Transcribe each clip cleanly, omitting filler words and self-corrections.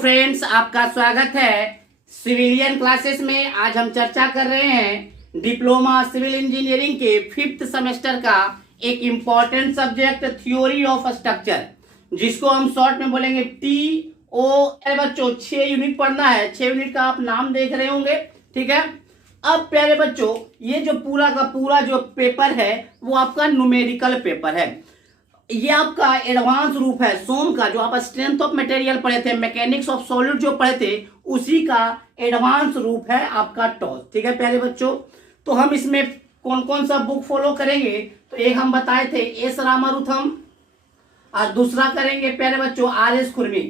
Friends, आपका स्वागत है सिविलियन क्लासेस में। आज हम चर्चा कर रहे हैं डिप्लोमा सिविल इंजीनियरिंग के 5th सेमेस्टर का एक important subject theory of structure, जिसको हम शॉर्ट में बोलेंगे TO। बच्चों 6 यूनिट पढ़ना है। 6 यूनिट का आप नाम देख रहे होंगे, ठीक है। अब प्यारे बच्चों, ये जो पूरा का पूरा जो पेपर है वो आपका न्यूमेरिकल पेपर है। ये आपका एडवांस रूप है सोम का, जो आप स्ट्रेंथ ऑफ मटेरियल पढ़े थे, मैकेनिक्स ऑफ सॉलिड जो पढ़े थे, उसी का एडवांस रूप है आपका टॉस, ठीक है प्यारे बच्चों। तो हम इसमें कौन कौन सा बुक फॉलो करेंगे, तो एक हम बताए थे एस रामारुथम, और दूसरा करेंगे प्यारे बच्चों RS खुरमी।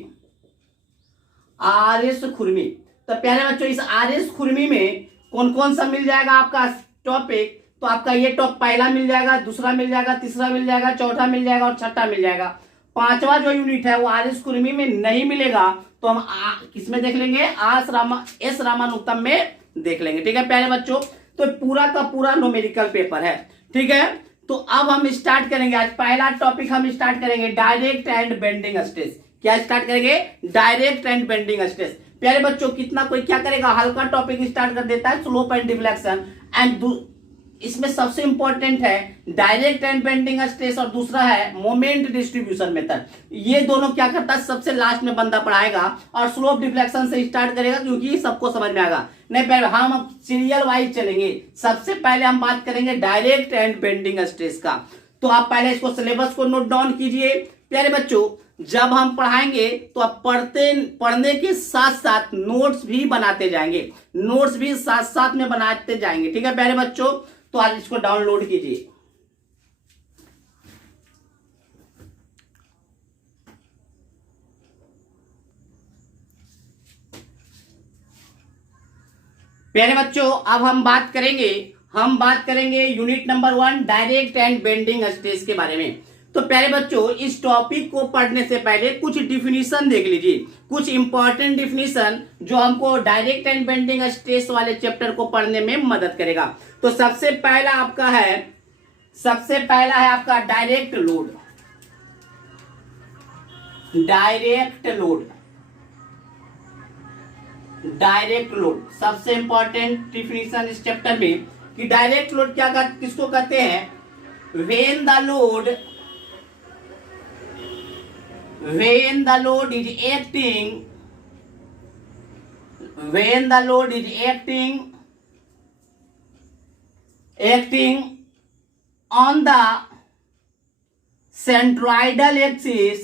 तो प्यारे बच्चों, इस RS खुरमी में कौन कौन सा मिल जाएगा आपका टॉपिक, तो आपका ये टॉप पहला मिल जाएगा, दूसरा मिल जाएगा, तीसरा मिल जाएगा, चौथा मिल जाएगा और छठा मिल जाएगा। पांचवा जो यूनिट है वो RS खुरमी में नहीं मिलेगा, तो हम किसमें देख लेंगे, एस रामानुतम में देख लेंगे, ठीक है प्यारे बच्चों। तो पूरा का पूरा न्यूमेरिकल पेपर है, ठीक है। तो अब हम स्टार्ट करेंगे। आज पहला टॉपिक हम स्टार्ट करेंगे डायरेक्ट एंड बेंडिंग स्ट्रेस। क्या स्टार्ट करेंगे? Direct and bending stress. प्यारे बच्चों, कितना कोई क्या करेगा, हल्का टॉपिक स्टार्ट कर देता है, स्लोप एंड डिफ्लेक्शन, एंड इसमें सबसे इंपॉर्टेंट है डायरेक्ट एंड बेंडिंग स्ट्रेस, और दूसरा है मोमेंट डिस्ट्रीब्यूशन मेथड। ये दोनों क्या करता है, सबसे लास्ट में बंदा पढ़ाएगा, और स्लोप डिफ्लेक्शन से स्टार्ट करेगा, क्योंकि सबको समझ में आएगा। नहीं पहले हम अब सीरियल वाइज चलेंगे। सबसे पहले हम बात करेंगे डायरेक्ट एंड बेंडिंग स्ट्रेस का। तो आप पहले इसको सिलेबस को नोट डाउन कीजिए प्यारे बच्चों। जब हम पढ़ाएंगे तो आप पढ़ने के साथ साथ नोट्स भी बनाते जाएंगे, नोट्स भी साथ साथ में बनाते जाएंगे, ठीक है प्यारे बच्चों। तो आज इसको डाउनलोड कीजिए। प्यारे बच्चों, अब हम बात करेंगे unit number 1 direct and bending stress के बारे में। तो प्यारे बच्चों, इस टॉपिक को पढ़ने से पहले कुछ डिफिनीशन देख लीजिए, कुछ इंपॉर्टेंट डिफिनीशन जो हमको डायरेक्ट एंड बेंडिंग स्ट्रेस वाले चैप्टर को पढ़ने में मदद करेगा। तो सबसे पहला है आपका डायरेक्ट लोड। डायरेक्ट लोड सबसे इंपॉर्टेंट डिफिनीशन इस चैप्टर में, कि डायरेक्ट लोड किसको कहते हैं, when the load is acting on the centroidal axis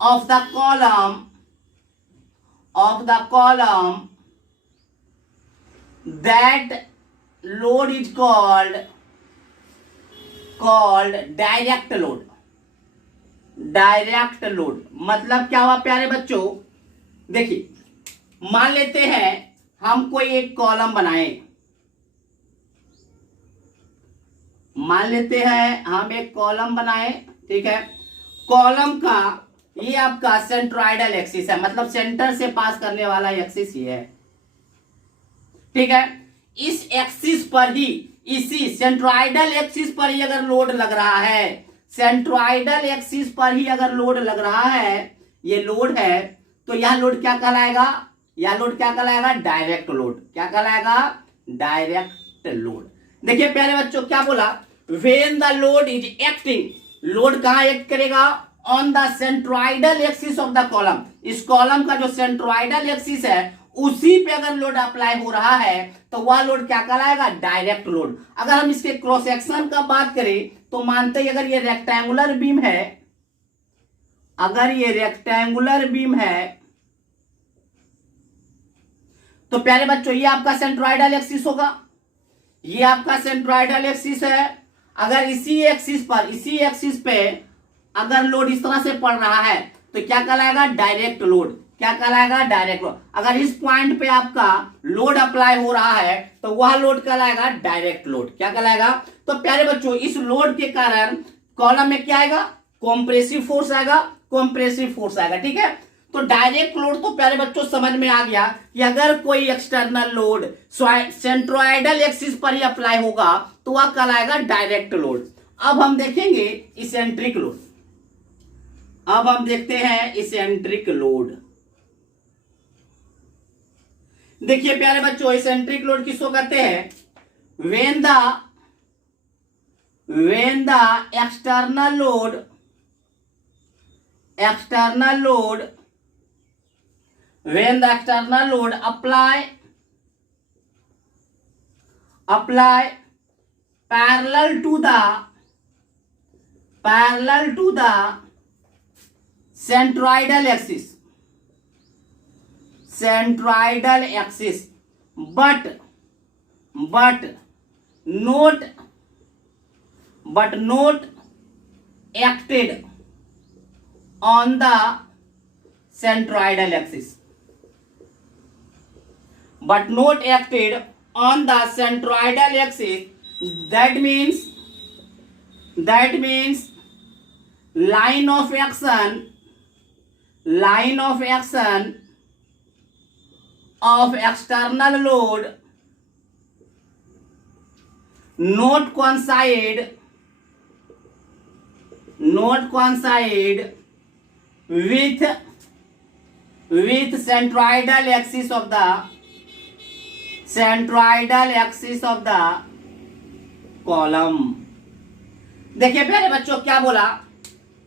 of the column, that load is called direct load. मतलब क्या हुआ प्यारे बच्चों, देखिए मान लेते हैं हम कोई एक कॉलम बनाए, ठीक है। कॉलम का ये आपका सेंट्रोइडल एक्सिस है, मतलब सेंटर से पास करने वाला एक्सिस ये है, ठीक है। इस एक्सिस पर ही, इसी सेंट्रोइडल एक्सिस पर ही अगर लोड लग रहा है, ये लोड है, तो यह लोड क्या कहलाएगा, डायरेक्ट लोड। क्या कहलाएगा? Direct load. देखिए प्यारे बच्चों, क्या बोला, when the load is acting, load कहां एक्ट करेगा, on the centroidal axis of the column. इस कॉलम का जो सेंट्रोइडल एक्सिस है उसी पे अगर लोड अप्लाई हो रहा है तो वह लोड क्या कहलाएगा, डायरेक्ट लोड। अगर हम इसके क्रॉस सेक्शन का बात करें तो मानते हैं अगर ये रेक्टेंगुलर बीम है, तो प्यारे बच्चों ये आपका सेंट्रोइडल एक्सिस होगा, ये आपका सेंट्रोइडल एक्सिस है। अगर इसी एक्सिस पे अगर लोड इस तरह से पड़ रहा है तो क्या कहलाएगा, डायरेक्ट लोड। क्या कहलाएगा, डायरेक्ट लोड। अगर इस पॉइंट पे आपका लोड अप्लाई हो रहा है तो वह लोड कहलाएगा डायरेक्ट लोड। क्या कहलाएगा? तो प्यारे बच्चों, इस लोड के कारण कॉलम में क्या आएगा, कॉम्प्रेसिव फोर्स आएगा, ठीक है। तो डायरेक्ट लोड तो प्यारे बच्चों समझ में आ गया कि अगर कोई एक्सटर्नल लोड सेंट्रोइडल एक्सिस पर ही अप्लाई होगा तो वह कहलाएगा डायरेक्ट लोड। अब हम देखेंगे इसेंट्रिक लोड। अब हम देखते हैं इसेंट्रिक लोड। देखिए प्यारे बच्चों, इसेंट्रिक लोड किसको कहते हैं? when the external load when the external load apply parallel to the centroidal axis but not acted on the centroidal axis, that means line of action of external load not coincide with centroidal axis of the column। देखिए प्यारे बच्चों क्या बोला,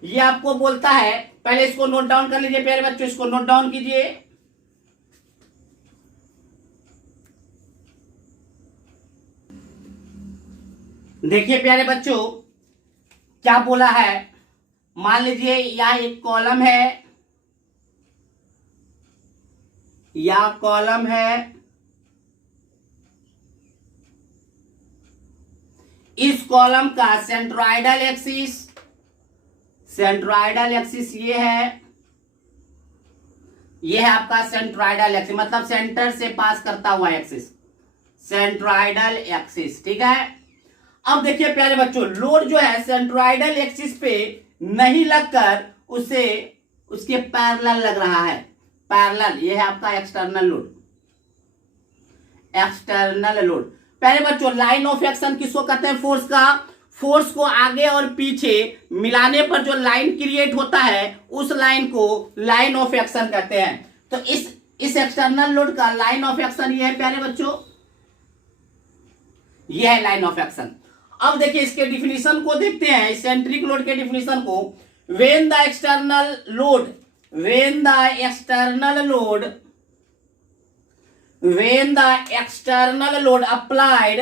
ये आपको बोलता है, पहले इसको नोट डाउन कर लीजिए प्यारे बच्चों, इसको नोट डाउन कीजिए। देखिए प्यारे बच्चों क्या बोला है, मान लीजिए यह एक कॉलम है, इस कॉलम का सेंट्रोइडल एक्सिस ये है, आपका सेंट्रोइडल एक्सिस, मतलब सेंटर से पास करता हुआ एक्सिस, सेंट्रोइडल एक्सिस। ठीक है। अब देखिए प्यारे बच्चों, लोड जो है सेंट्रोइडल एक्सिस पे नहीं लगकर उसके पैरेलल लग रहा है, पैरेलल, ये है आपका एक्सटर्नल लोड। प्यारे बच्चों, लाइन ऑफ एक्शन किसको कहते हैं? फोर्स को आगे और पीछे मिलाने पर जो लाइन क्रिएट होता है उस लाइन को लाइन ऑफ एक्शन कहते हैं। तो इस एक्सटर्नल लोड का लाइन ऑफ एक्शन ये है प्यारे बच्चों, ये है लाइन ऑफ एक्शन। अब देखिए इसके डिफिनीशन को देखते हैं, इसेंट्रिक लोड के डिफिनीशन को। when the external load applied,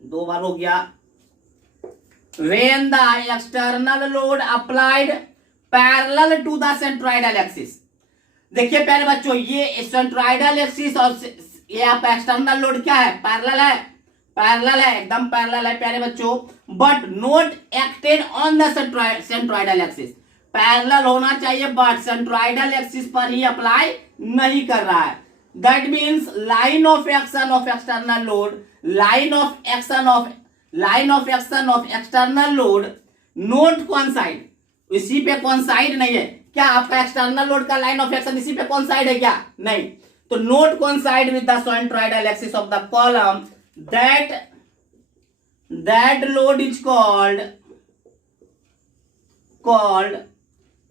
दो बार हो गया, when the external load applied parallel to the centroidal axis। देखिए प्यारे बच्चों, ये सेंट्रोइडल एक्सिस और ये आपका एक्सटर्नल लोड क्या है? पैरेलल है, एकदम पैरेलल है प्यारे बच्चों, but not acted on the centroidal axis. Parallel होना चाहिए बट सेंट्रोइडल एक्सिस पर ही अप्लाई नहीं कर रहा है। That means line of action of external load, line of action of external load note कॉन्साइड, इसी पे कॉन्साइड नहीं है क्या? आपका एक्सटर्नल लोड का लाइन ऑफ एक्शन इसी पे कॉन्साइड है क्या? नहीं। तो note कॉन्साइड with the centroidal axis of the column, that load is called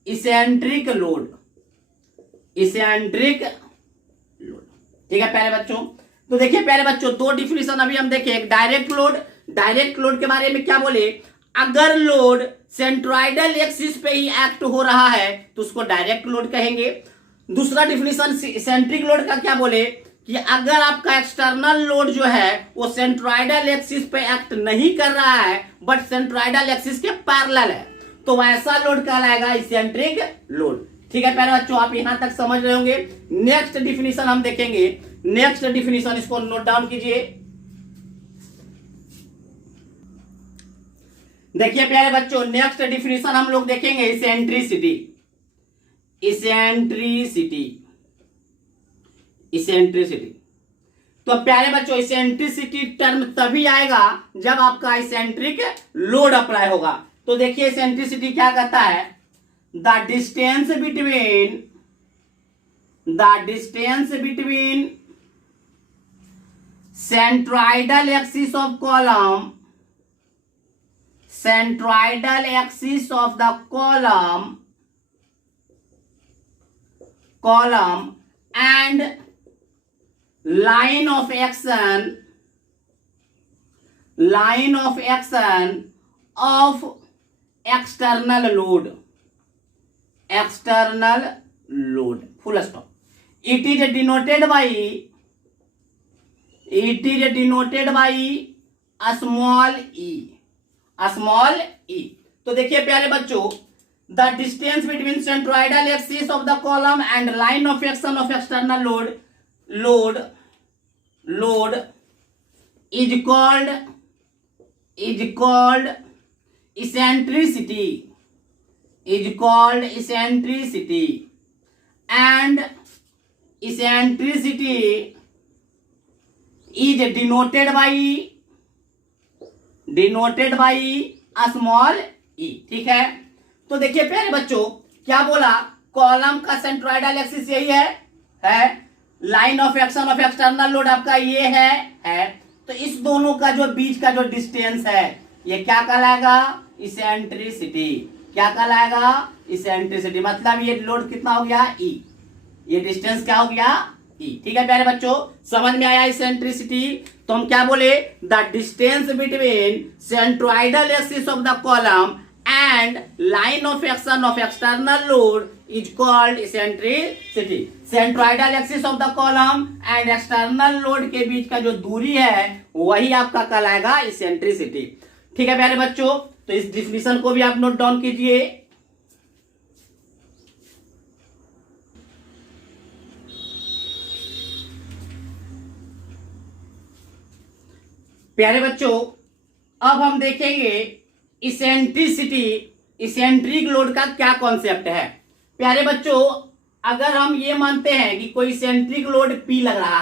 eccentric load। ठीक है प्यारे बच्चों। तो देखिए प्यारे बच्चों, दो डिफिनीशन अभी हम देखें। एक डायरेक्ट लोड के बारे में क्या बोले? अगर लोड सेंट्रोइडल एक्सिस पे ही एक्ट हो रहा है तो उसको डायरेक्ट लोड कहेंगे। दूसरा डिफिनीशन इसेंट्रिक लोड का क्या बोले कि अगर आपका एक्सटर्नल लोड जो है वो सेंट्रोइडल एक्सिस पे एक्ट नहीं कर रहा है बट सेंट्रोइडल एक्सिस के पैरेलल है तो वैसा लोड कहलाएगा इसेंट्रिक लोड। ठीक है प्यारे बच्चों, आप यहां तक समझ रहे होंगे। नेक्स्ट डिफिनीशन हम देखेंगे। नेक्स्ट डिफिनीशन, इसको नोट डाउन कीजिए। देखिए प्यारे बच्चों, नेक्स्ट डिफिनीशन हम लोग देखेंगे इसेंट्रिसिटी। तो प्यारे बच्चों, इसेंट्रिसिटी टर्म तभी आएगा जब आपका इसेंट्रिक लोड अप्लाई होगा। तो देखिए इसेंट्रिसिटी क्या कहता है? The distance between centroidal axis of centroidal axis of the column and line of action of external load, full stop. It is denoted by a small e. तो देखिए प्यारे बच्चों, the distance between centroidal axis of the column and line of action of external load is called eccentricity, and eccentricity is denoted by a small e. ठीक है, तो देखिए प्यारे बच्चों, क्या बोला, कॉलम का सेंट्रोइडल एक्सिस यही है, line of action of external load आपका ये है, तो इस दोनों का जो बीच का जो डिस्टेंस है ये क्या कहलाएगा, इसेंट्रिसिटी। क्या कहलाएगा, इसेंट्रिसिटी। मतलब ये लोड कितना हो गया, ई, ये डिस्टेंस क्या हो गया, ई। ठीक है प्यारे बच्चों, समझ में आया इसेंट्रिसिटी। तो हम क्या बोले, the distance between centroidal axis of the column and line of action of external load is called eccentricity. Centroidal axis of the column and external load के बीच का जो दूरी है वही आपका कहलाएगा इसेंट्रिसिटी। ठीक है प्यारे बच्चों, तो इस डिफिनीशन को भी आप नोट डाउन कीजिए। प्यारे बच्चों, अब हम देखेंगे इसेंट्रिक लोड का क्या कॉन्सेप्ट है। प्यारे बच्चों, अगर हम ये मानते हैं कि कोई इसेंट्रिक लोड P लग रहा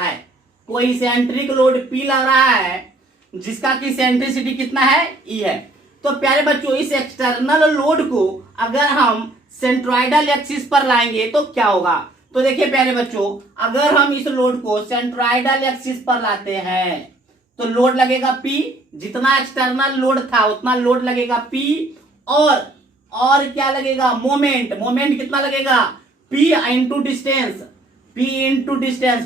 है, जिसका कि इसेंट्रिसिटी कितना है, E है, तो प्यारे बच्चों इस एक्सटर्नल लोड को अगर हम सेंट्रोइडल एक्सिस पर लाएंगे तो क्या होगा। तो देखिए प्यारे बच्चों, अगर हम इस लोड को सेंट्रोइडल एक्सिस पर लाते हैं तो लोड लगेगा P, जितना एक्सटर्नल लोड था उतना लोड लगेगा P, और क्या लगेगा, मोमेंट कितना लगेगा, P इंटू डिस्टेंस,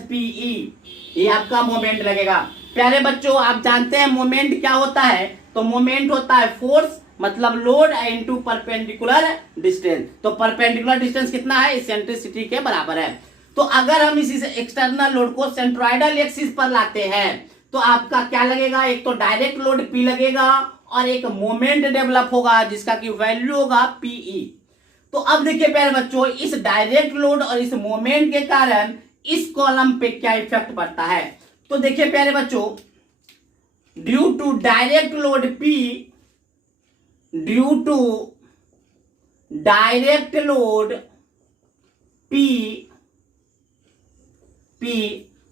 PE, ये आपका मोमेंट लगेगा। प्यारे बच्चों, आप जानते हैं मोमेंट क्या होता है, तो मोमेंट होता है फोर्स मतलब लोड इंटू परपेंडिकुलर डिस्टेंस। तो परपेंडिकुलर डिस्टेंस कितना है, इसेंट्रिसिटी के बराबर है। तो अगर हम इसी एक्सटर्नल लोड को सेंट्रोइडल एक्सिस पर लाते हैं तो आपका क्या लगेगा, एक तो डायरेक्ट लोड P लगेगा और एक मोमेंट डेवलप होगा जिसका की वैल्यू होगा PE। तो अब देखिए प्यारे बच्चों, इस डायरेक्ट लोड और इस मोमेंट के कारण इस कॉलम पे क्या इफेक्ट पड़ता है। तो देखिए प्यारे बच्चों, due to direct load P,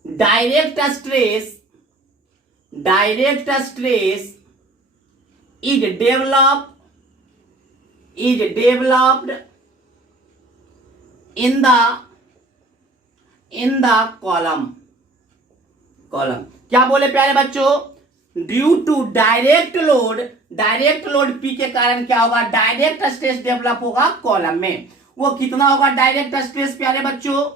direct stress is developed in the column। क्या बोले प्यारे बच्चों, due to direct load P के कारण क्या होगा, डायरेक्ट स्ट्रेस डेवलप होगा कॉलम में। वो कितना होगा डायरेक्ट स्ट्रेस प्यारे बच्चों,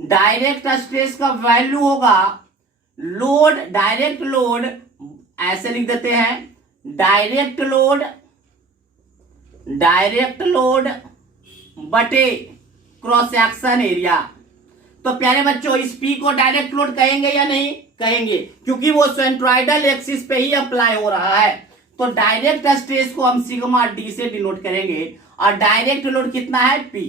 डायरेक्ट स्ट्रेस का वैल्यू होगा लोड, डायरेक्ट लोड ऐसे लिख देते हैं, डायरेक्ट लोड बटे क्रॉस सेक्शन एरिया। तो प्यारे बच्चों, इस P को डायरेक्ट लोड कहेंगे या नहीं कहेंगे, क्योंकि वो सेंट्रोइडल एक्सिस पे ही अप्लाई हो रहा है। तो डायरेक्ट स्ट्रेस को हम सिग्मा D से डिनोट करेंगे और डायरेक्ट लोड कितना है P।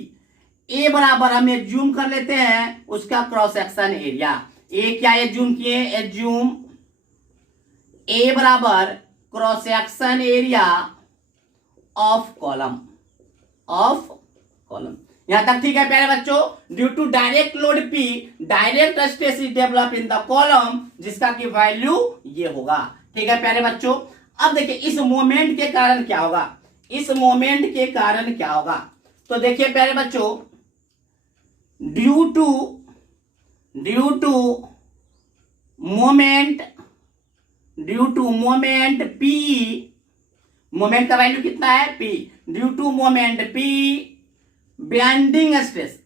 ए बराबर हम एज्यूम कर लेते हैं उसका क्रॉस सेक्शन एरिया। ए क्या एज्यूम किए, एज्यूम ए बराबर cross section area of column. यहां तक ठीक है प्यारे बच्चों। Due to direct load P, direct stress is develop in the column, जिसका की वैल्यू ये होगा। ठीक है प्यारे बच्चों, अब देखिए इस मोमेंट के कारण क्या होगा, तो देखिए प्यारे बच्चों, due to moment P moment का वैल्यू कितना है P, due to moment P bending stress,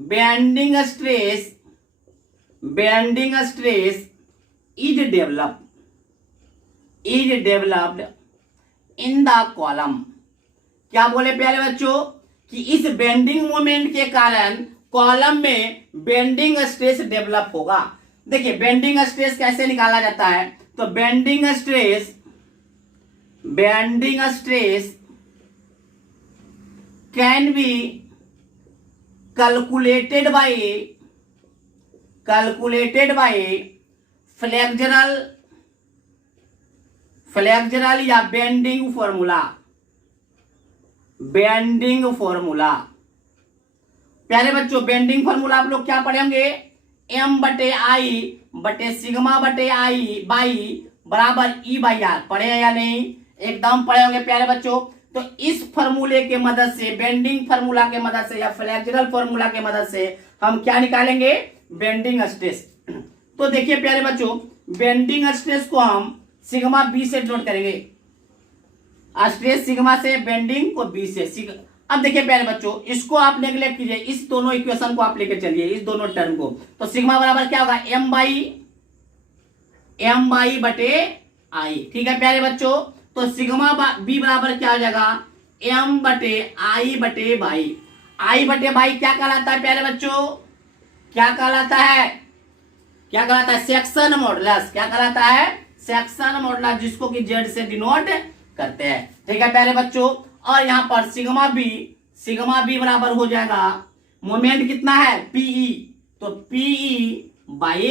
bending stress, bending stress is developed in the column. क्या बोले प्यारे बच्चों कि इस बेंडिंग मोमेंट के कारण कॉलम में बेंडिंग स्ट्रेस डेवलप होगा। देखिए बेंडिंग स्ट्रेस कैसे निकाला जाता है, तो bending stress can be calculated by flexural या बेंडिंग फॉर्मूला। प्यारे बच्चों बेंडिंग फॉर्मूला आप लोग क्या पढ़ेंगे, M बटे आई बटे सिग्मा बटे आई बाई बराबर E बाई आर, पढ़े हैं या नहीं, एकदम पढ़े होंगे प्यारे बच्चों। तो इस फॉर्मूले के मदद से, बेंडिंग फार्मूला के मदद से या फ्लेक्सरल फॉर्मूला के मदद से हम क्या निकालेंगे, बेंडिंग स्ट्रेस। तो देखिए प्यारे बच्चों बेंडिंग स्ट्रेस को हम सिग्मा बी से डिनोट करेंगे, स्ट्रेस सिग्मा से, बेंडिंग को बी से। अब देखिए प्यारे बच्चों इसको आप नेग्लेक्ट कीजिए, इस दोनों इक्वेशन को आप लेके चलिए, इस दोनों टर्म को। तो सिग्मा बराबर क्या होगा, एम बाई बटे आई। ठीक है प्यारे बच्चों, तो सिग्मा बी बराबर क्या हो जाएगा, एम बटे आई बटे बाई। आई बटे बाई क्या कहलाता है प्यारे बच्चों, क्या कहलाता है, सेक्शन मॉडुलस। क्या कहलाता है, सेक्शन मॉडुलस, जिसको कि जेड से डिनोट करते हैं। ठीक है प्यारे बच्चों, और यहां पर सिग्मा बी बराबर हो जाएगा, मोमेंट कितना है पीई, तो पीई बाई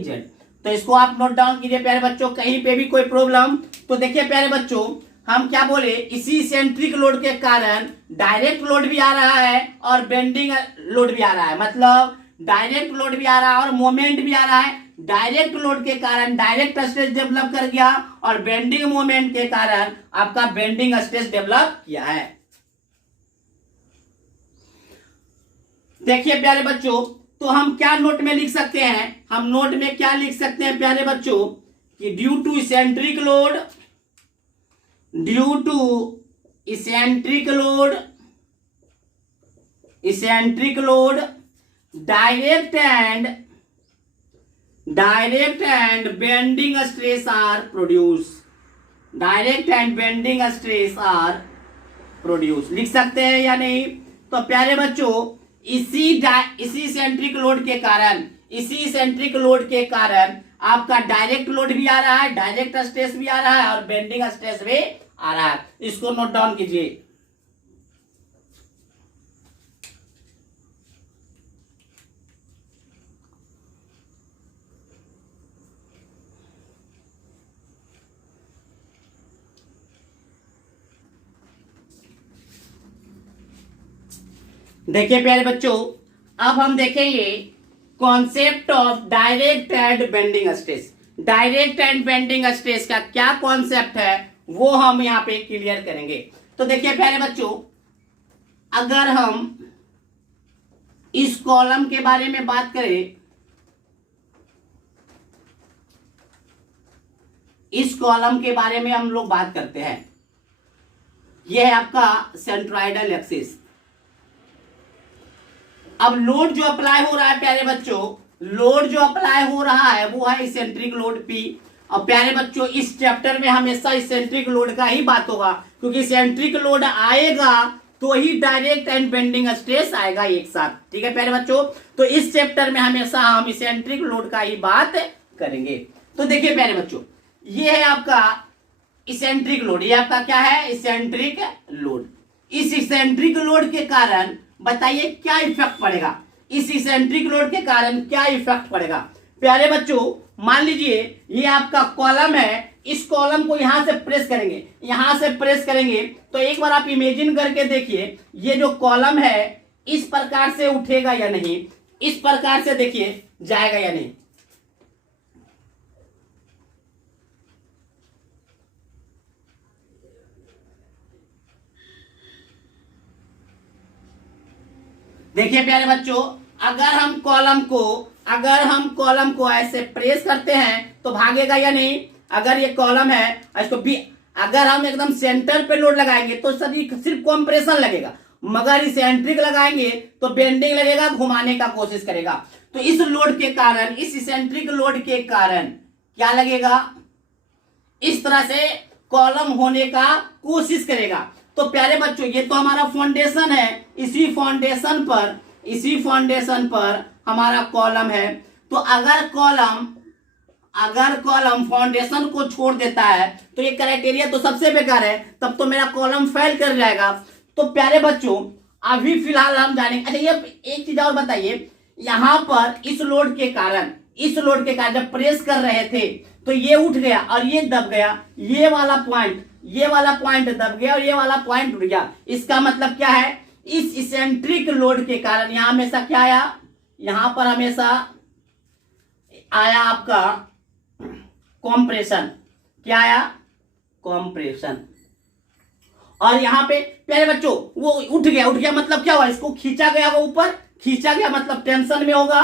जेड। तो इसको आप नोट डाउन कीजिए प्यारे बच्चों, कहीं पे भी कोई प्रॉब्लम। तो देखिए प्यारे बच्चों हम क्या बोले, इसी सेंट्रिक लोड के कारण डायरेक्ट लोड भी आ रहा है और बेंडिंग लोड भी आ रहा है, मतलब डायरेक्ट लोड भी आ रहा है और मोमेंट भी आ रहा है। डायरेक्ट लोड के कारण डायरेक्ट स्ट्रेस डेवलप कर गया और बेंडिंग मोमेंट के कारण आपका बेंडिंग स्ट्रेस डेवलप किया है। देखिए प्यारे बच्चों, तो हम क्या नोट में लिख सकते हैं, हम नोट में क्या लिख सकते हैं प्यारे बच्चों कि due to eccentric load direct and bending stress are produce, लिख सकते हैं या नहीं। तो प्यारे बच्चों इसी सेंट्रिक लोड के कारण आपका डायरेक्ट लोड भी आ रहा है, डायरेक्ट स्ट्रेस भी आ रहा है और बेंडिंग स्ट्रेस भी आ रहा है। इसको नोट डाउन कीजिए। देखिए प्यारे बच्चों अब हम देखेंगे concept of direct and bending stress. Direct and bending stress का क्या कॉन्सेप्ट है वो हम यहां पे क्लियर करेंगे। तो देखिए प्यारे बच्चों अगर हम इस कॉलम के बारे में बात करें, इस कॉलम के बारे में हम लोग बात करते हैं, यह है आपका सेंट्रोइडल एक्सिस। अब लोड जो अप्लाई हो रहा है प्यारे बच्चों, लोड जो अप्लाई हो रहा है वो है इसेंट्रिक लोड P। और प्यारे बच्चों इस चैप्टर में हमेशा इसेंट्रिक लोड का ही बात होगा, क्योंकि इसेंट्रिक लोड आएगा तो ही डायरेक्ट एंड बेंडिंग स्ट्रेस आएगा एक साथ। ठीक है प्यारे बच्चों, तो इस चैप्टर में हमेशा हम इसेंट्रिक लोड का ही बात करेंगे। तो देखिए प्यारे बच्चों ये है आपका इसेंट्रिक लोड, ये आपका क्या है, इसेंट्रिक लोड। इस इसेंट्रिक लोड के कारण बताइए क्या इफेक्ट पड़ेगा, इस इसेंट्रिक लोड के कारण क्या इफेक्ट पड़ेगा। प्यारे बच्चों मान लीजिए ये आपका कॉलम है, इस कॉलम को यहां से प्रेस करेंगे, यहां से प्रेस करेंगे तो एक बार आप इमेजिन करके देखिए ये जो कॉलम है इस प्रकार से उठेगा या नहीं, इस प्रकार से देखिए जाएगा या नहीं। देखिए प्यारे बच्चों अगर हम कॉलम को ऐसे प्रेस करते हैं तो भागेगा या नहीं, अगर ये कॉलम है इसको बी, अगर हम एकदम सेंटर पे लोड लगाएंगे तो सिर्फ कंप्रेशन लगेगा, मगर इसेंट्रिक लगाएंगे तो बेंडिंग लगेगा, घुमाने का कोशिश करेगा। तो इस लोड के कारण, इस इसेंट्रिक लोड के कारण क्या लगेगा, इस तरह से कॉलम होने का कोशिश करेगा। तो प्यारे बच्चों ये तो हमारा फाउंडेशन है, इसी फाउंडेशन पर हमारा कॉलम है। तो अगर कॉलम फाउंडेशन को छोड़ देता है तो ये क्राइटेरिया तो सबसे बेकार है, तब तो मेरा कॉलम फेल कर जाएगा। तो प्यारे बच्चों अभी फिलहाल हम जानेंगे। अच्छा ये एक चीज और बताइए, यहां पर इस लोड के कारण जब प्रेस कर रहे थे तो ये उठ गया और ये दब गया, ये वाला पॉइंट दब गया और ये वाला पॉइंट उठ गया। इसका मतलब क्या है, इस इसेंट्रिक लोड के कारण यहां हमेशा क्या आया, यहां पर हमेशा आया आपका कॉम्प्रेशन। क्या आया, कॉम्प्रेशन। और यहां पे प्यारे बच्चों वो उठ गया मतलब क्या हुआ, इसको खींचा गया, वो ऊपर खींचा गया मतलब टेंशन में होगा।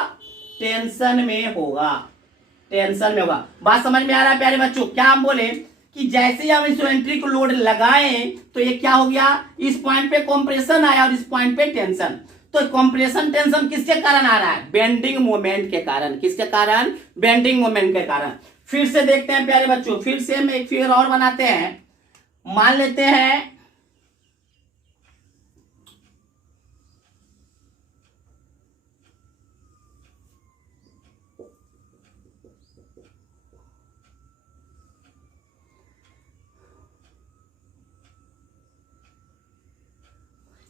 बात समझ में आ रहा है प्यारे बच्चों? क्या हम बोले कि जैसे ही हम इसेंट्रिक लोड लगाएं तो ये क्या हो गया, इस पॉइंट पे कंप्रेशन आया और इस पॉइंट पे टेंशन। तो कंप्रेशन टेंशन किसके कारण आ रहा है, बेंडिंग मोमेंट के कारण। किसके कारण, बेंडिंग मोमेंट के कारण। फिर से देखते हैं प्यारे बच्चों, फिर से हम एक फिगर और बनाते हैं। मान लेते हैं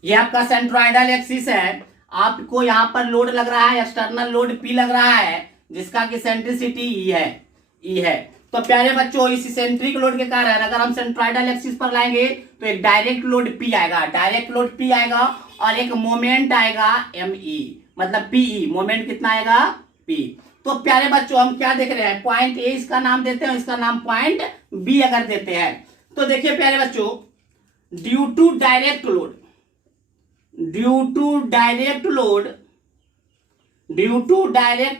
ये आपका सेंट्रोइडल एक्सिस है, आपको यहां पर लोड लग रहा है, एक्सटर्नल लोड पी लग रहा है, जिसका कि सेंट्रिसिटी ई है। तो प्यारे बच्चों इस सेंट्रिक लोड के कारण अगर हम सेंट्रोइडल एक्सिस पर लाएंगे तो एक डायरेक्ट लोड पी आएगा, और एक मोमेंट आएगा ME, मतलब PE। मोमेंट कितना आएगा, P। तो प्यारे बच्चों हम क्या देख रहे हैं, पॉइंट ए इसका नाम देते हैं, इसका नाम पॉइंट बी अगर देते हैं तो देखिए प्यारे बच्चों, due to direct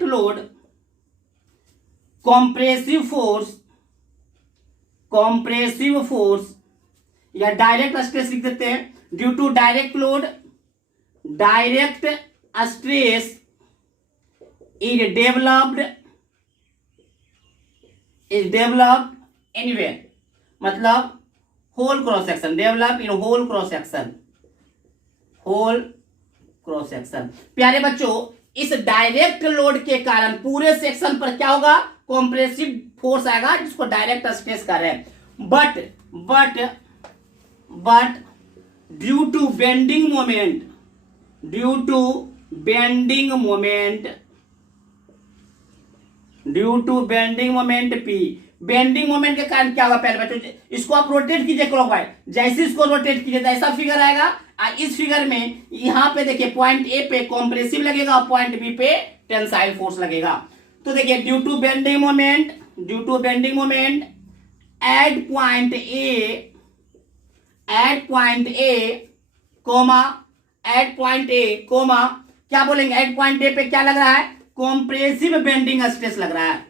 load compressive force या डायरेक्ट स्ट्रेस लिख देते हैं। Due to direct load, direct stress is developed anywhere, मतलब whole cross section, develop in whole cross section. प्यारे बच्चों इस डायरेक्ट लोड के कारण पूरे सेक्शन पर क्या होगा, कॉम्प्रेसिव फोर्स आएगा, जिसको डायरेक्ट स्ट्रेस कर रहे हैं। But due to bending moment P, bending moment के कारण क्या होगा पहले बच्चों, इसको आप रोटेट कीजिए क्लॉकवाइज, जैसे इसको रोटेट कीजिए तो ऐसा फिगर आएगा। इस फिगर में यहां पे देखिए पॉइंट ए पे कॉम्प्रेसिव लगेगा और पॉइंट बी पे टेंसाइल फोर्स लगेगा। तो देखिए due to bending moment at point A क्या बोलेंगे, एट पॉइंट ए पे क्या लग रहा है, कॉम्प्रेसिव बेंडिंग स्ट्रेस लग रहा है,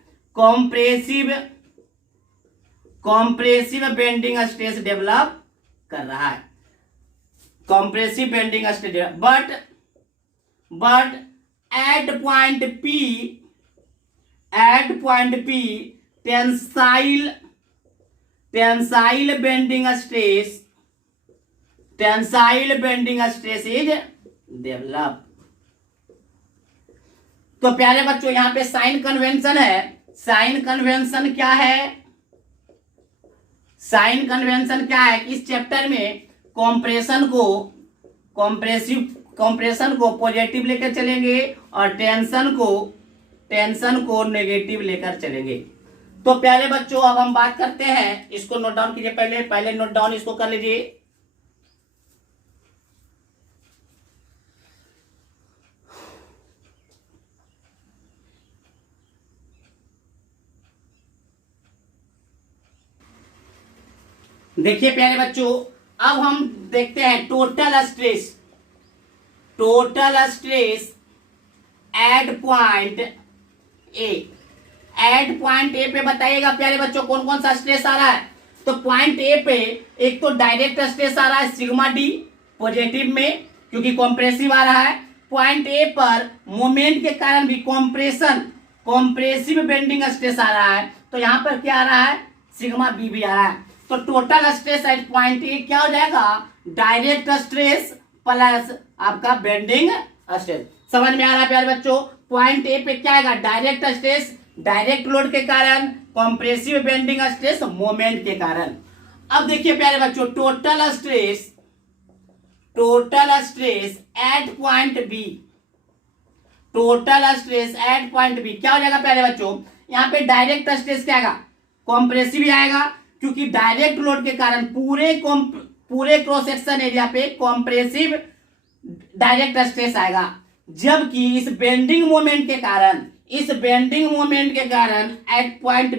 कॉम्प्रेसिव बेंडिंग स्ट्रेस डेवलप कर रहा है, compressive bending stress. But at point P tensile bending stress is develop. तो प्यारे बच्चों यहां पे साइन कन्वेंशन है। साइन कन्वेंशन क्या है कि इस चैप्टर में कॉम्प्रेशन को पॉजिटिव लेकर चलेंगे और टेंशन को नेगेटिव लेकर चलेंगे। तो प्यारे बच्चों अब हम बात करते हैं, इसको नोट डाउन कीजिए, पहले नोट डाउन इसको कर लीजिए। देखिए प्यारे बच्चों अब हम देखते हैं total stress at at point A पे बताइएगा प्यारे बच्चों कौन कौन सा स्ट्रेस आ रहा है। तो पॉइंट ए पे एक तो डायरेक्ट स्ट्रेस आ रहा है सिग्मा डी पॉजिटिव में, क्योंकि कॉम्प्रेसिव आ रहा है। पॉइंट ए पर मोमेंट के कारण भी कॉम्प्रेसिव बेंडिंग स्ट्रेस आ रहा है, तो यहाँ पर क्या आ रहा है, सिग्मा बी भी आ रहा है। तो total stress at point A क्या हो जाएगा, डायरेक्ट स्ट्रेस प्लस आपका बेंडिंग स्ट्रेस। समझ में आ रहा है प्यारे बच्चों। पॉइंट ए पे क्या आएगा, डायरेक्ट स्ट्रेस डायरेक्ट लोड के कारण, कॉम्प्रेसिव बेंडिंग स्ट्रेस मोमेंट के कारण। अब देखिए प्यारे बच्चों, total stress at point B, total stress at point B क्या हो जाएगा प्यारे बच्चों, यहाँ पे डायरेक्ट स्ट्रेस क्या आएगा, कॉम्प्रेसिव ही आएगा, क्योंकि डायरेक्ट लोड के कारण पूरे क्रॉस सेक्शन एरिया पे कॉम्प्रेसिव डायरेक्ट स्ट्रेस आएगा। जबकि इस बेंडिंग मोमेंट के कारण एट पॉइंट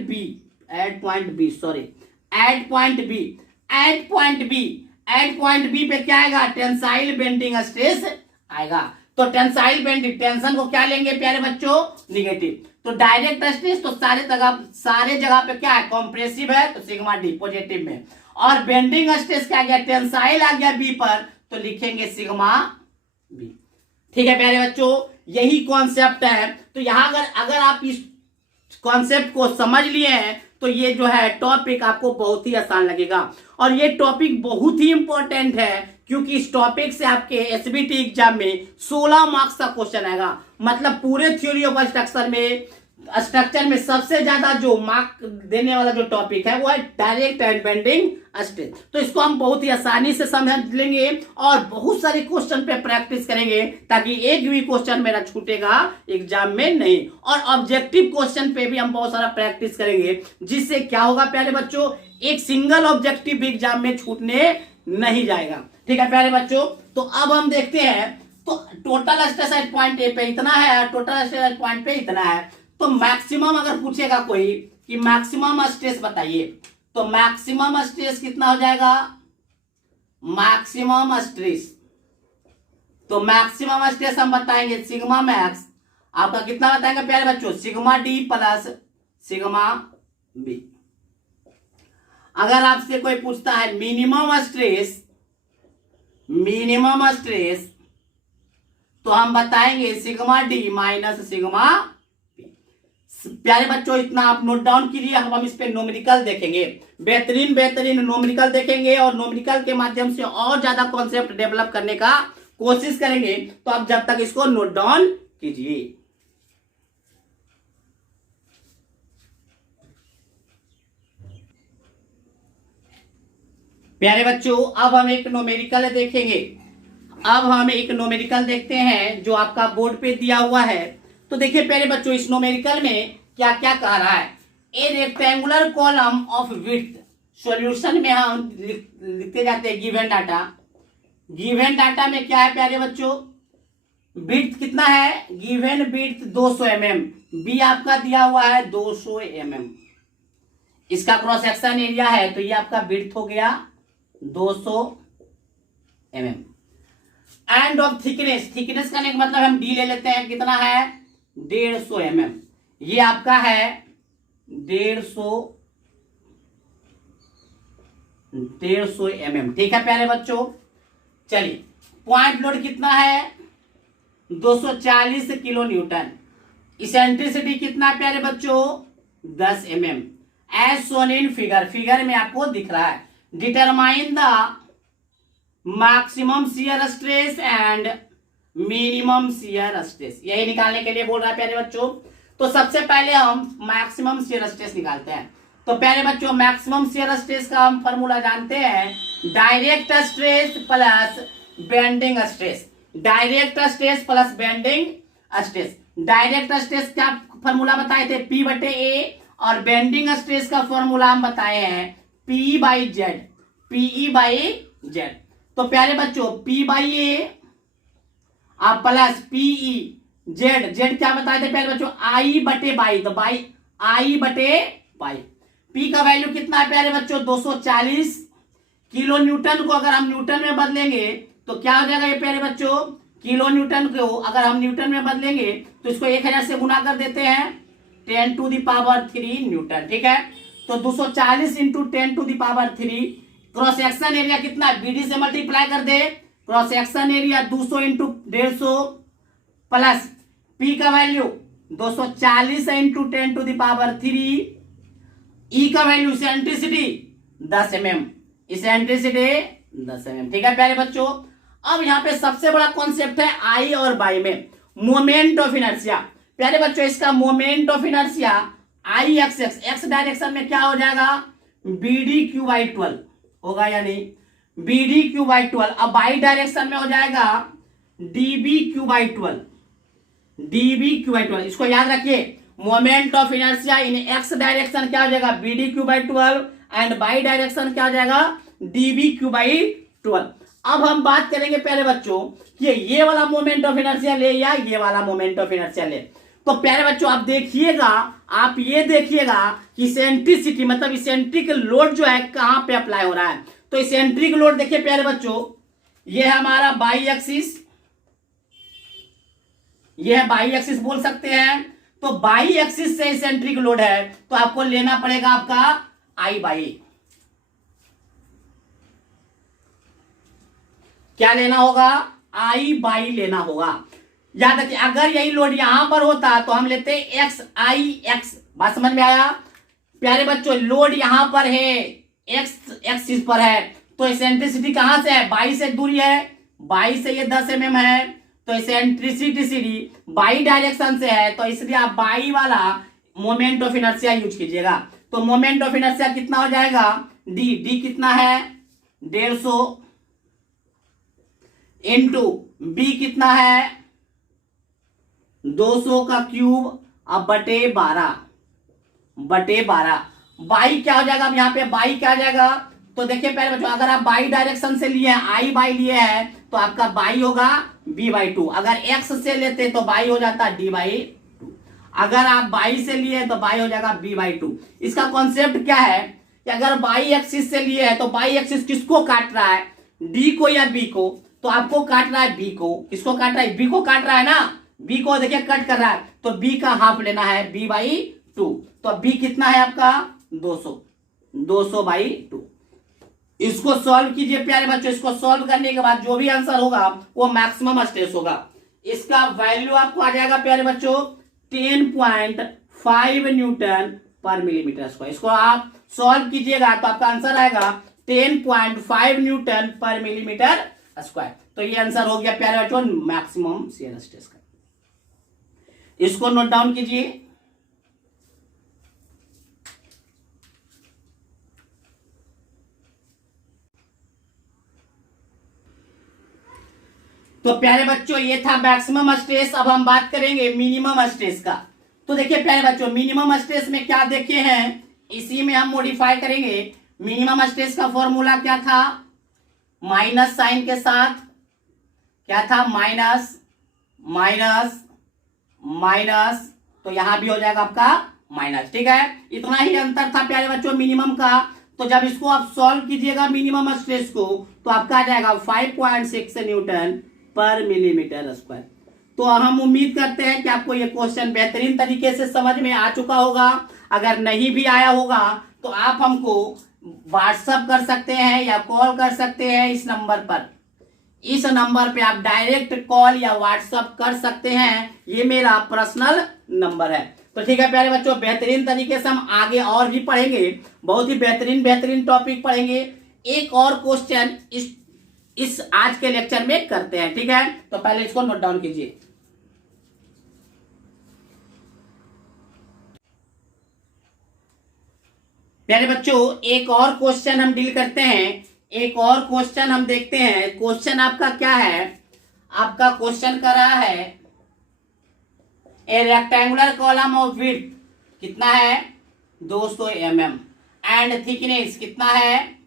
बी पे क्या आएगा, टेंसाइल बेंडिंग स्ट्रेस आएगा। तो टेंसाइल बेंडिंग, टेंशन को क्या लेंगे प्यारे बच्चों, निगेटिव। तो डायरेक्ट स्ट्रेस तो सारे जगह पे क्या है, कॉम्प्रेसिव है, तो सिग्मा डी पॉजिटिव में। और बेंडिंग स्ट्रेस क्या आ गया, टेंसाइल आ गया बी पर, तो लिखेंगे सिग्मा बी। ठीक है प्यारे बच्चों, यही कॉन्सेप्ट है। तो यहां अगर आप इस कॉन्सेप्ट को समझ लिए हैं तो ये जो है टॉपिक आपको बहुत ही आसान लगेगा। और ये टॉपिक बहुत ही इंपॉर्टेंट है, क्योंकि इस टॉपिक से आपके एसबीटी एग्जाम में 16 मार्क्स का क्वेश्चन आएगा। मतलब पूरे थ्योरी ऑफ स्ट्रक्चर में सबसे ज्यादा जो मार्क देने वाला जो टॉपिक है वो है डायरेक्ट एंड बेंडिंग स्ट्रेस। तो इसको हम बहुत ही आसानी से समझ लेंगे और बहुत सारे क्वेश्चन पे प्रैक्टिस करेंगे, ताकि एक भी क्वेश्चन मेरा छूटेगा एग्जाम में नहीं। और ऑब्जेक्टिव क्वेश्चन पे भी हम बहुत सारा प्रैक्टिस करेंगे, जिससे क्या होगा प्यारे बच्चों, एक सिंगल ऑब्जेक्टिव भी एग्जाम में छूटने नहीं जाएगा। ठीक है प्यारे बच्चों, तो अब हम देखते हैं। तो total stress at point A पे इतना है, टोटल स्ट्रेस एट पॉइंट पे इतना है। तो मैक्सिमम अगर पूछेगा कोई कि मैक्सिमम स्ट्रेस बताइए, तो मैक्सिमम स्ट्रेस कितना हो जाएगा, मैक्सिमम स्ट्रेस। तो मैक्सिमम स्ट्रेस हम बताएंगे सिग्मा मैक्स, आपका कितना बताएंगे प्यारे बच्चों, sigma D plus sigma B. अगर आपसे कोई पूछता है मिनिमम स्ट्रेस, तो हम बताएंगे sigma D minus sigma B. प्यारे बच्चों इतना आप नोट डाउन कीजिए, हम इस पे नोमेरिकल देखेंगे, बेहतरीन नोमेरिकल देखेंगे, और नोमेरिकल के माध्यम से और ज्यादा कॉन्सेप्ट डेवलप करने का कोशिश करेंगे। तो आप जब तक इसको नोट डाउन कीजिए। प्यारे बच्चों अब हम एक नोमेरिकल देखेंगे। अब हम एक नोमेरिकल देखते हैं जो आपका बोर्ड पे दिया हुआ है। तो देखिए प्यारे बच्चों, इस नोमेरिकल में क्या क्या कह रहा है, ए rectangular column of width. Solution में हम लिखते जाते हैं गिवन डाटा में क्या है प्यारे बच्चों, विड्थ कितना है, गिवन विड्थ 200 mm, बी आपका दिया हुआ है 200 mm। इसका क्रॉस सेक्शन एरिया है, तो ये आपका विड्थ हो गया 200 mm। एंड ऑफ थिकनेस का मतलब हम डी ले लेते हैं, कितना है 150 mm। ये आपका है 150 mm। ठीक है प्यारे बच्चों, चलिए पॉइंट लोड कितना है 240 किलो न्यूटन। इसेंट्रिसिटी कितना है प्यारे बच्चों 10 mm। As shown in figure में आपको दिख रहा है। Determine the maximum shear stress and minimum shear stress, यही निकालने के लिए बोल रहा है प्यारे बच्चों। तो सबसे पहले हम मैक्सिमम शियर स्ट्रेस निकालते हैं। तो प्यारे बच्चों मैक्सिमम शियर स्ट्रेस का हम फॉर्मूला जानते हैं, direct stress plus bending stress. Direct stress plus bending stress. Direct stress का फॉर्मूला बताए थे P बटे A, और बेंडिंग स्ट्रेस का फॉर्मूला हम बताए हैं PE by Z, PE by Z. तो प्यारे बच्चों P बाई A आप प्लस PE जेड क्या बताए थे प्यारे बच्चों, I बटे बाई, तो बाई I बटे बाई। P का वैल्यू कितना है प्यारे बच्चों 240 किलो न्यूटन को अगर हम न्यूटन में बदलेंगे तो क्या हो जाएगा ये प्यारे बच्चों, किलो न्यूटन को अगर हम न्यूटन में बदलेंगे तो इसको 1000 से गुना कर देते हैं, 10⁻³ न्यूटन। ठीक है, तो 240 इंटू 10⁻³ क्रॉस सेक्शन एरिया कितना है, बीडी से मल्टीप्लाई कर दे, cross section area 200 into 150 plus P का वैल्यू 240 इंटू 10⁻³, ई का value eccentricity 10 mm, eccentricity 10 mm। ठीक है प्यारे बच्चों, अब यहाँ पे सबसे बड़ा कॉन्सेप्ट है आई और बाई में मोमेंट ऑफ इनर्शिया। प्यारे बच्चों, इसका moment of inertia I x x, x direction में क्या हो जाएगा, BD/12 होगा या नहीं, BD/12। अब बाई डायरेक्शन में हो जाएगा DB/12, DB/12। इसको याद रखिए, moment of inertia in x direction क्या हो जाएगा, BD/12 एंड बाई डायरेक्शन क्या हो जाएगा, DB/12। अब हम बात करेंगे प्यारे बच्चों कि ये वाला मोमेंट ऑफ इनर्शिया ले या ये वाला मोमेंट ऑफ इनर्शिया ले। तो प्यारे बच्चों आप देखिएगा, आप ये देखिएगा कि इसेंट्रिसिटी मतलब इसेंट्रिक लोड जो है कहां पे अप्लाई हो रहा है। तो इसेंट्रिक लोड देखिए प्यारे बच्चों, ये है हमारा बाई एक्सिस, ये है बाई एक्सिस बोल सकते हैं। तो बाई एक्सिस से इसेंट्रिक लोड है तो आपको लेना पड़ेगा आपका आई बाई, क्या लेना होगा, आई बाई लेना होगा। याद रखिए, अगर यही लोड यहां पर होता तो हम लेते एक्स आई एक्स। बात समझ में आया प्यारे बच्चों, लोड यहां पर है, एक्स एक्सिस पर है, तो इसेंट्रिसिटी कहां से है, बाई से दूरी है, बाई से ये 10 mm है, तो इसेंट्रिसिटी बाई डायरेक्शन से है, तो इसलिए आप बाई वाला मोमेंट ऑफ इनर्शिया यूज कीजिएगा। तो मोमेंट ऑफ इनर्शिया कितना हो जाएगा, डी कितना है 150 इंटू बी कितना है 200 का क्यूब अब बटे 12 बाई क्या हो जाएगा, अब यहाँ पे बाई क्या आ जाएगा। तो देखिए पहले बच्चों, अगर आप बाई डायरेक्शन से लिए हैं, आई बाई लिए हैं, तो आपका बाई होगा B/2। अगर एक्स से लेते तो बाई हो जाता D/2। अगर आप बाई से लिए तो बाई हो जाएगा B/2। इसका कॉन्सेप्ट क्या है कि अगर बाई एक्सिस से लिए है तो बाई एक्सिस किसको काट रहा है, डी को या बी को, तो आपको काट रहा है बी को। किसको काट रहा है, बी को काट रहा है ना, बी को देखिए कट कर रहा है, तो बी का हाफ लेना है B/2। तो बी कितना है आपका 200/2। इसको सॉल्व कीजिए प्यारे बच्चों, इसको सॉल्व करने के बाद जो भी आंसर होगा वो मैक्सिमम स्ट्रेस होगा। इसका वैल्यू आपको आ जाएगा प्यारे बच्चों 10.5 न्यूटन पर मिलीमीटर स्क्वायर। इसको आप सॉल्व कीजिएगा तो आपका आंसर आएगा 10.5 न्यूटन पर मिलीमीटर स्क्वायर। तो ये आंसर हो गया प्यारे बच्चों मैक्सिमम शियर स्ट्रेस का। इसको नोट डाउन कीजिए। तो प्यारे बच्चों ये था मैक्सिमम स्ट्रेस। अब हम बात करेंगे मिनिमम स्ट्रेस का। तो देखिए प्यारे बच्चों, मिनिमम स्ट्रेस में क्या देखे हैं, इसी में हम मॉडिफाई करेंगे। मिनिमम स्ट्रेस का फॉर्मूला क्या था, माइनस साइन के साथ, क्या था माइनस माइनस माइनस, तो यहां भी हो जाएगा आपका माइनस। ठीक है, इतना ही अंतर था प्यारे बच्चों मिनिमम का। तो जब इसको आप सॉल्व कीजिएगा मिनिमम स्ट्रेस को, तो आपका आ जाएगा 5.6 न्यूटन पर मिलीमीटर स्क्वायर। तो हम उम्मीद करते हैं कि आपको ये क्वेश्चन बेहतरीन तरीके से समझ में आ चुका होगा। अगर नहीं भी आया होगा तो आप हमको व्हाट्सएप कर सकते हैं या कॉल कर सकते हैं इस नंबर पर। इस नंबर पे आप डायरेक्ट कॉल या व्हाट्सएप कर सकते हैं, ये मेरा पर्सनल नंबर है। तो ठीक है प्यारे बच्चों, बेहतरीन तरीके से हम आगे और भी पढ़ेंगे, बहुत ही बेहतरीन टॉपिक पढ़ेंगे। एक और क्वेश्चन इस आज के लेक्चर में करते हैं, ठीक है। तो पहले इसको नोट डाउन कीजिए। प्यारे बच्चों एक और क्वेश्चन हम डील करते हैं, एक और क्वेश्चन हम देखते हैं। क्वेश्चन आपका क्या है, आपका क्वेश्चन कर रहा है ए रेक्टेंगुलर कॉलम ऑफ विड्थ कितना है 200 mm एंड थिकनेस कितना है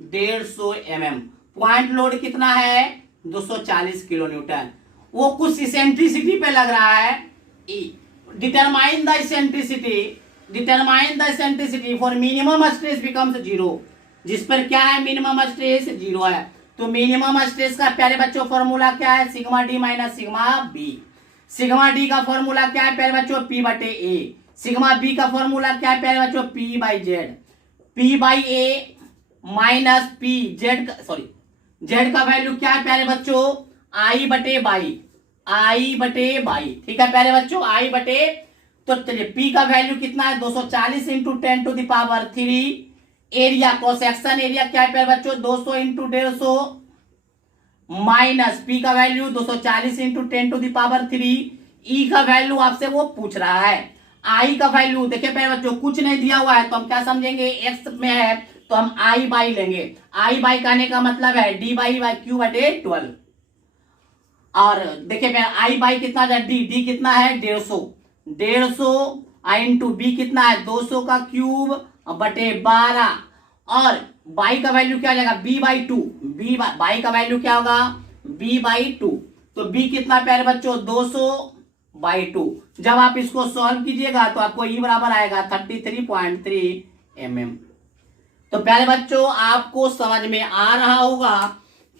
150 mm, पॉइंट लोड कितना है 240 किलो न्यूटन। वो कुछ इसेंट्रिसिटी पे लग रहा है E। Determine the eccentricity for minimum stress becomes 0, जिस पर क्या है मिनिमम स्ट्रेस 0 है। तो मिनिमम स्ट्रेस का प्यारे बच्चों फॉर्मूला क्या है, sigma D minus sigma B. Sigma D का फॉर्मूला क्या है प्यारे बच्चों P/A, सिग्मा बी का फॉर्मूला क्या है प्यारे बच्चों, P by Z, P by A minus P Z, sorry Z का वैल्यू क्या है प्यारे बच्चों, आई बटे बाई, आई बटे बाई, ठीक है प्यारे बच्चों, आई बटे, तो चलिए पी का वैल्यू कितना है 240 into 10 to the power 3, area cross section area क्या है प्यारे बच्चों 200 इंटू 150 माइनस पी का value 240 into 10 to the power 3, E का वैल्यू आपसे वो पूछ रहा है, आई का वैल्यू देखिए प्यारे बच्चों कुछ नहीं दिया हुआ है तो हम क्या समझेंगे, एक्स में है तो हम आई बाई लेंगे, आई बाई कहने का मतलब है डी बाई क्यू बटे 12, और देखिए प्यारे आई बाई कितना है, डी कितना है 150 इंटू बी कितना है 200 का क्यूब बटे 12, और बाई का वैल्यू क्या हो जाएगा बी बाई 2, बी बाई का वैल्यू क्या होगा बी बाई 2, तो बी कितना प्यारे बच्चों 200 बाई 2, जब आप इसको सॉल्व कीजिएगा तो आपको ई बराबर आएगा 33.3 mm। तो प्यारे बच्चों आपको समझ में आ रहा होगा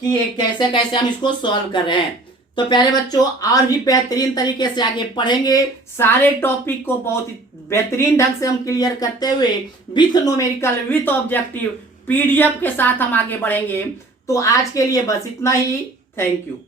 कि ये कैसे कैसे हम इसको सॉल्व कर रहे हैं। तो प्यारे बच्चों और भी बेहतरीन तरीके से आगे पढ़ेंगे, सारे टॉपिक को बहुत ही बेहतरीन ढंग से हम क्लियर करते हुए with numerical with objective PDF के साथ हम आगे बढ़ेंगे। तो आज के लिए बस इतना ही, थैंक यू।